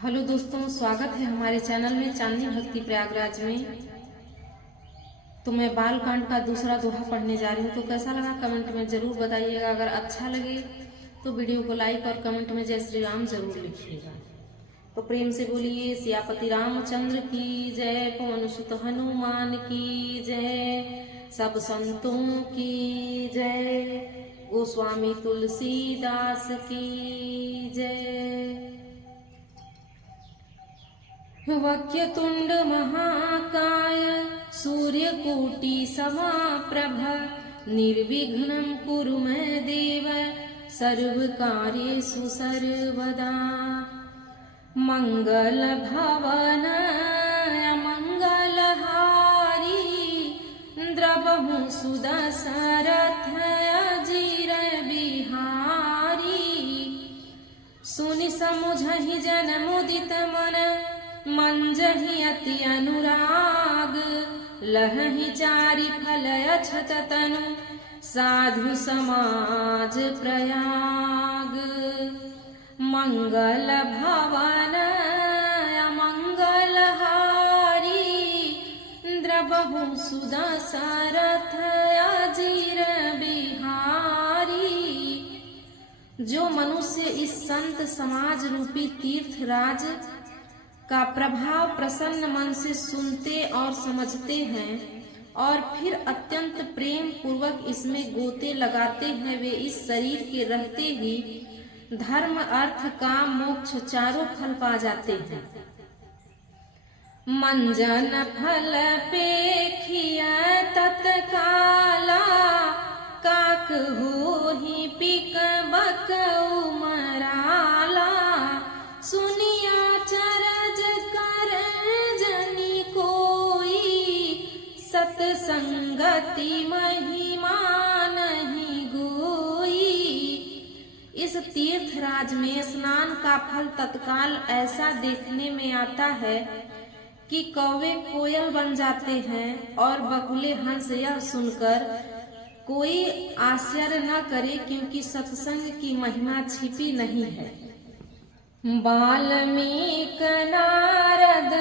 Hello दोस्तों, स्वागत है हमारे चैनल में चांदनी भक्ति प्रयागराज में। तो मैं बाल कांड का दूसरा दोहा पढ़ने जा रही हूँ। तो कैसा लगा कमेंट में जरूर बताइएगा। अगर अच्छा लगे तो वीडियो को लाइक और कमेंट में जय श्री राम जरूर लिखिएगा। तो प्रेम से बोलिए सियापति रामचंद्र की जय, पवन सुत हनुमान की जय, सब संतों की जय, गोस्वामी तुलसीदास की जय। वक्रतुंड महाकाय सूर्यकोटि समप्रभ, निर्विघ्नं कुरु मे देव सर्वकार्येषु सर्वदा। मंगल भवन मंगलहारी, द्रवहु सुदशरथ अजीर बिहारी। सुनि समुझहि जन मुदित मन, मंजहि अति अनुराग। लहहि चारि फल अछत तनु, साधु समाज प्रयाग। मंगल भवन मंगलहारी, द्रवहु सुदशरथ अजीर बिहारी। जो मनुष्य इस संत समाज रूपी तीर्थराज का प्रभाव प्रसन्न मन से सुनते और समझते हैं और फिर अत्यंत प्रेम पूर्वक इसमें गोते लगाते हैं, वे इस शरीर के रहते ही धर्म अर्थ काम मोक्ष चारों फल पा जाते हैं। मंजन फल पेखिया तत्काला, काक होहि पिक बक उमराला। सुनिया चरज कर जनि कोई, सतसंगति महिमा नहीं गोई। इस तीर्थराज में स्नान का फल तत्काल ऐसा देखने में आता है कि कौवे कोयल बन जाते हैं और बकुले हंस। यह सुनकर कोई आश्चर्य न करे, क्योंकि सत्संग की महिमा छिपी नहीं है। वाल्मीकि नारद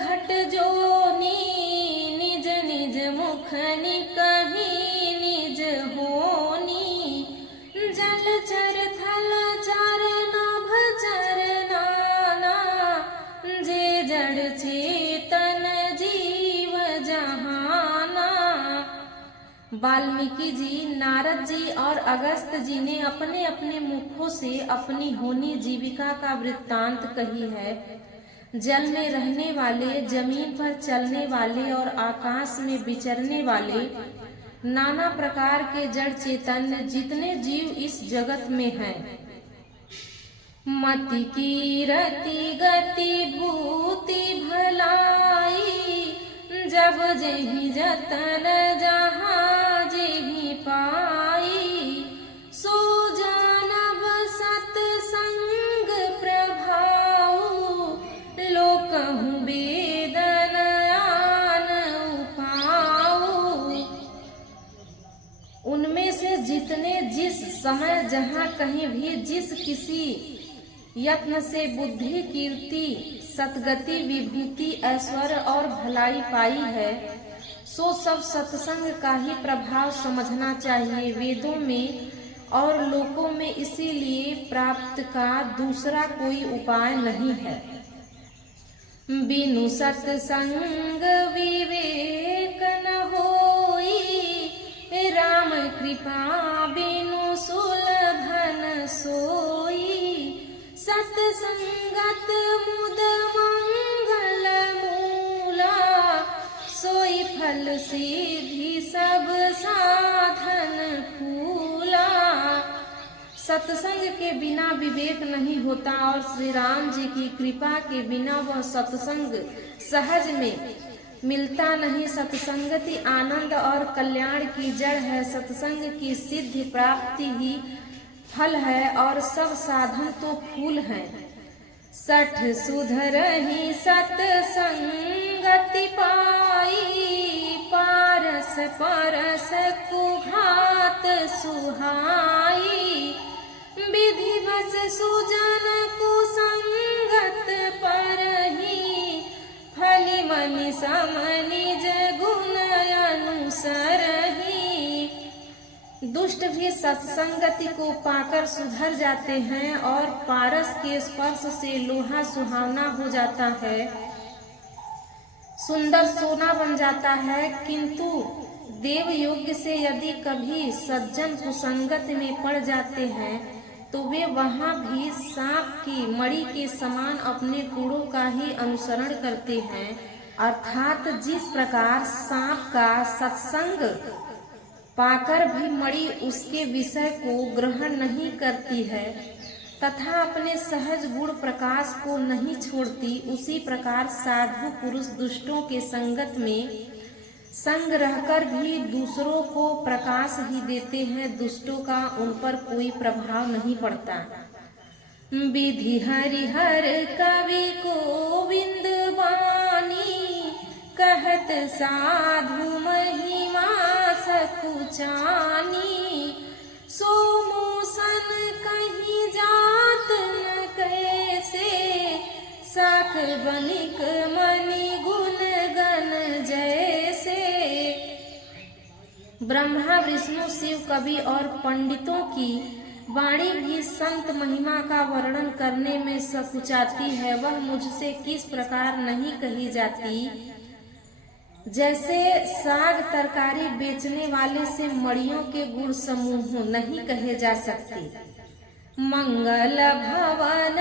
घट जोनी, निज निज मुख निकहि निज होनी। जलचर थलचर नभ चर नाना, जे जड़ चेतन जीव जहाना। वाल्मीकि जी, नारद जी और अगस्त जी ने अपने अपने मुखों से अपनी होनी जीविका का वृत्तांत कही है। जल में रहने वाले, जमीन पर चलने वाले और आकाश में विचरने वाले नाना प्रकार के जड़ चेतन जितने जीव इस जगत में हैं, मति कीरति गति भूति भलाई। जब जेहि जतन जहाँ जेहि पाई, सो जानब सतसंग प्रभाऊ। लोकहु वेदन आन उपाऊ। उनमें से जितने जिस समय जहाँ कहीं भी जिस किसी यत्न से बुद्धि कीर्ति सतगति विभूति ऐश्वर्य और भलाई पाई है, सो सब सत्संग का ही प्रभाव समझना चाहिए। वेदों में और लोकों में इसीलिए प्राप्त का दूसरा कोई उपाय नहीं है। बिनु सत्संग विवेक न होई, राम कृपा बिनु सुलभन सोई। सत्संगत मुद मंगल मूला, सोई फल सिद्धि सब साधन फूला। सत्संग के बिना विवेक नहीं होता और श्री राम जी की कृपा के बिना वह सत्संग सहज में मिलता नहीं। सत्संगति आनंद और कल्याण की जड़ है। सत्संग की सिद्धि प्राप्ति ही फल है और सब साधन तो फूल हैं। सठ सुधरहि सत्संगति पाई, पारस परस कुघात सुहाई। विधि बस सुजन कुसंगत पा सम निज गुण अनुसरहि। दुष्ट भी सत्संगति को पाकर सुधर जाते हैं और पारस के स्पर्श से लोहा सुहावना हो जाता है, सुंदर सोना बन जाता है। किंतु देव योग्य से यदि कभी सज्जन कुसंगत में पड़ जाते हैं तो वे वहां भी सांप की मणि के समान अपने गुणों का ही अनुसरण करते हैं। अर्थात जिस प्रकार सांप का सत्संग पाकर भी मणि उसके विषय को ग्रहण नहीं करती है तथा अपने सहज गुण प्रकाश को नहीं छोड़ती, उसी प्रकार साधु पुरुष दुष्टों के संगत में संग रहकर भी दूसरों को प्रकाश ही देते हैं, दुष्टों का उन पर कोई प्रभाव नहीं पड़ता। विधि हरिहर कवि गोविंद वाणी, कहत साधु महिमा सकुचानी। सो मूसन कहीं जात न कैसे, साख बनिक मणि गुण गण जैसे। ब्रह्मा विष्णु शिव कवि और पंडितों की वाणी भी संत महिमा का वर्णन करने में सकुचाती है। वह मुझसे किस प्रकार नहीं कही जाती, जैसे साग तरकारी बेचने वाले से मड़ियों के गुण समूह नहीं कहे जा सकते। मंगल भवन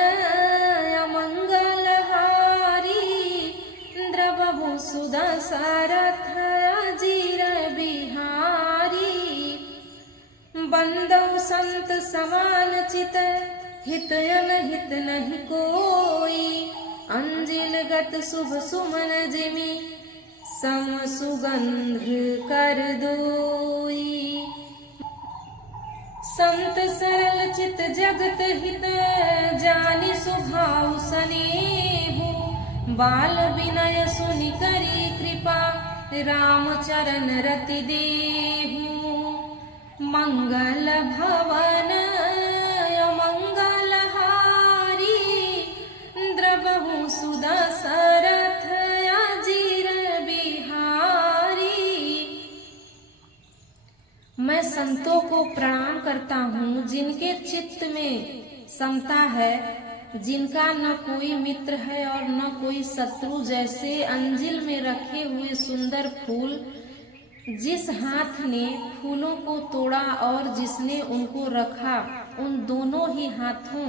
अमंगल हारी, द्रवहु सुदशरथ अजीर बिहारी। बंदौ संत समान चित, हित अनहित नहीं कोई। अंजिल गत शुभ सुमन जिमि, सम सुगंध कर दोई। संत सरल चित जगत हित, जानि स्वभाव स्नेहु। बाल विनय सुनि करी कृपा, राम चरण रति देहु। मंगल भवन अमंगल हारी, द्रवहु सुदशरथ अजीर बिहारी। मैं संतों को प्रणाम करता हूँ जिनके चित्त में समता है, जिनका न कोई मित्र है और न कोई शत्रु। जैसे अंजिल में रखे हुए सुंदर फूल, जिस हाथ ने फूलों को तोड़ा और जिसने उनको रखा, उन दोनों ही हाथों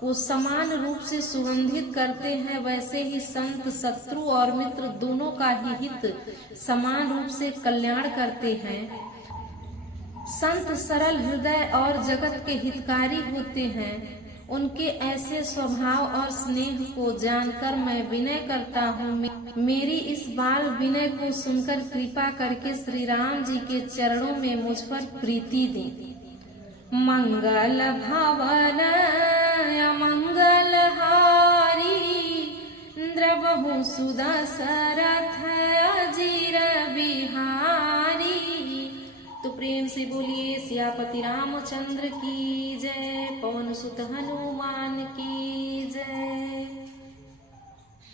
को समान रूप से सुगंधित करते हैं, वैसे ही संत शत्रु और मित्र दोनों का ही हित समान रूप से कल्याण करते हैं। संत सरल हृदय और जगत के हितकारी होते हैं। उनके ऐसे स्वभाव और स्नेह को जानकर मैं विनय करता हूँ। मेरी इस बाल विनय को सुनकर कृपा करके श्री राम जी के चरणों में मुझ पर प्रीति दें। मंगल भवन अमंगल हारी, द्रवहु सुदशरथ अजीर बिहारी। तो प्रेम से बोलिए सियापति रामचंद्र की जय, पवन सुत हनुमान की जय।